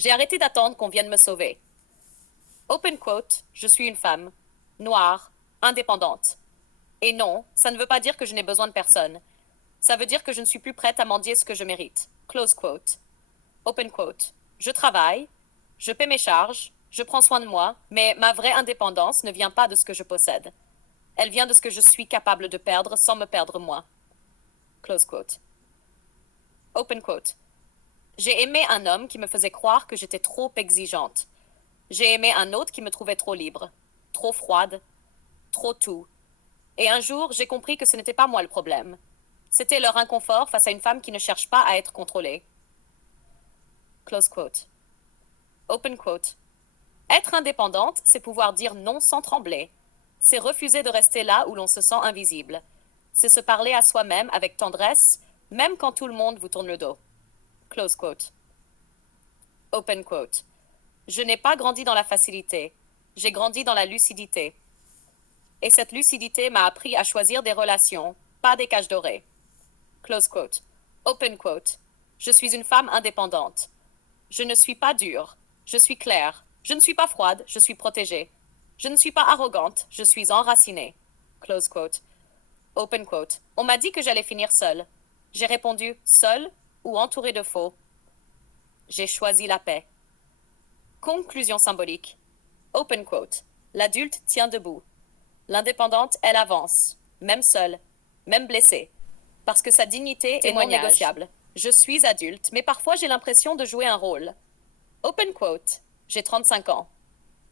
J'ai arrêté d'attendre qu'on vienne me sauver. Open quote, je suis une femme, noire, indépendante. Et non, ça ne veut pas dire que je n'ai besoin de personne. Ça veut dire que je ne suis plus prête à mendier ce que je mérite. Close quote. Open quote. Je travaille, je paie mes charges, je prends soin de moi, mais ma vraie indépendance ne vient pas de ce que je possède. Elle vient de ce que je suis capable de perdre sans me perdre moi. Close quote. Open quote. J'ai aimé un homme qui me faisait croire que j'étais trop exigeante. J'ai aimé un autre qui me trouvait trop libre, trop froide, trop tout. Et un jour, j'ai compris que ce n'était pas moi le problème. C'était leur inconfort face à une femme qui ne cherche pas à être contrôlée. Close quote. Open quote. Être indépendante, c'est pouvoir dire non sans trembler. C'est refuser de rester là où l'on se sent invisible. C'est se parler à soi-même avec tendresse, même quand tout le monde vous tourne le dos. Close quote. Open quote. Je n'ai pas grandi dans la facilité. J'ai grandi dans la lucidité. Et cette lucidité m'a appris à choisir des relations, pas des cages dorées. Close quote. Open quote. Je suis une femme indépendante. Je ne suis pas dure. Je suis claire. Je ne suis pas froide. Je suis protégée. Je ne suis pas arrogante. Je suis enracinée. Close quote. Open quote. On m'a dit que j'allais finir seule. J'ai répondu seule ou entourée de faux. J'ai choisi la paix. Conclusion symbolique. Open quote. L'adulte tient debout. L'indépendante, elle avance, même seule, même blessée, parce que sa dignité est non négociable. Je suis adulte, mais parfois j'ai l'impression de jouer un rôle. Open quote. J'ai 35 ans.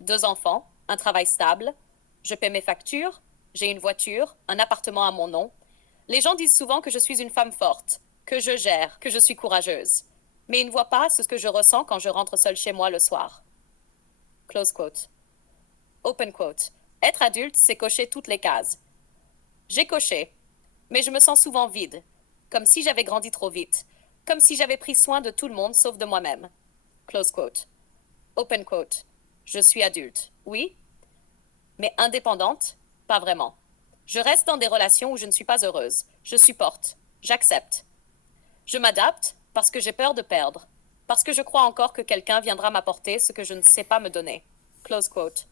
2 enfants, un travail stable. Je paie mes factures. J'ai une voiture, un appartement à mon nom. Les gens disent souvent que je suis une femme forte, que je gère, que je suis courageuse. Mais ils ne voient pas ce que je ressens quand je rentre seule chez moi le soir. Close quote. Open quote. Être adulte, c'est cocher toutes les cases. J'ai coché, mais je me sens souvent vide, comme si j'avais grandi trop vite, comme si j'avais pris soin de tout le monde sauf de moi-même. Close quote. Open quote. Je suis adulte, oui, mais indépendante, pas vraiment. Je reste dans des relations où je ne suis pas heureuse. Je supporte, j'accepte. Je m'adapte parce que j'ai peur de perdre, parce que je crois encore que quelqu'un viendra m'apporter ce que je ne sais pas me donner. Close quote.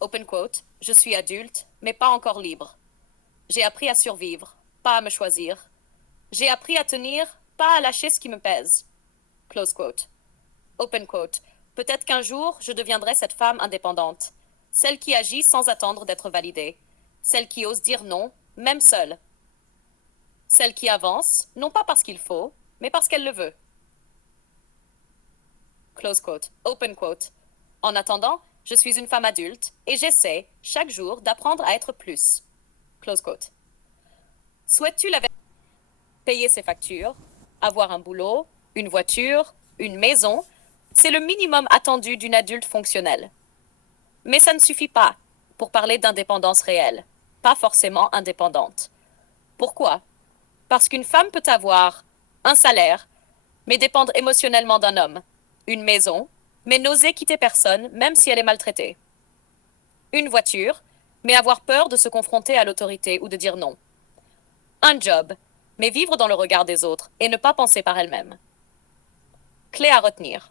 Open quote. Je suis adulte, mais pas encore libre. J'ai appris à survivre, pas à me choisir. J'ai appris à tenir, pas à lâcher ce qui me pèse. Close quote. Open quote. Peut-être qu'un jour, je deviendrai cette femme indépendante. Celle qui agit sans attendre d'être validée. Celle qui ose dire non, même seule. Celle qui avance, non pas parce qu'il faut, mais parce qu'elle le veut. Close quote. Open quote. En attendant, je suis une femme adulte et j'essaie, chaque jour, d'apprendre à être plus. Close quote. Souhaites-tu payer ses factures, avoir un boulot, une voiture, une maison? C'est le minimum attendu d'une adulte fonctionnelle. Mais ça ne suffit pas pour parler d'indépendance réelle, pas forcément indépendante. Pourquoi? Parce qu'une femme peut avoir un salaire, mais dépendre émotionnellement d'un homme, une maison, mais n'oser quitter personne, même si elle est maltraitée. Une voiture, mais avoir peur de se confronter à l'autorité ou de dire non. Un job, mais vivre dans le regard des autres et ne pas penser par elle-même. Clé à retenir.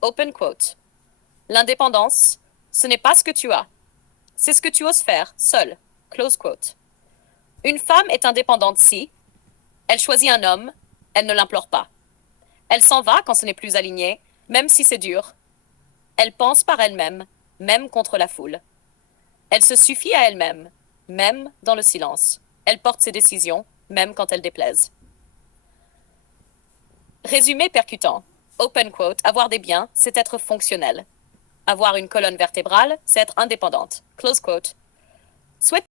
Open quote. L'indépendance, ce n'est pas ce que tu as. C'est ce que tu oses faire, seul. Close quote. Une femme est indépendante si elle choisit un homme, elle ne l'implore pas. Elle s'en va quand ce n'est plus aligné, même si c'est dur. Elle pense par elle-même, même contre la foule. Elle se suffit à elle-même, même dans le silence. Elle porte ses décisions, même quand elles déplaisent. Résumé percutant. Open quote. Avoir des biens, c'est être fonctionnel. Avoir une colonne vertébrale, c'est être indépendante. Close quote. Souhaite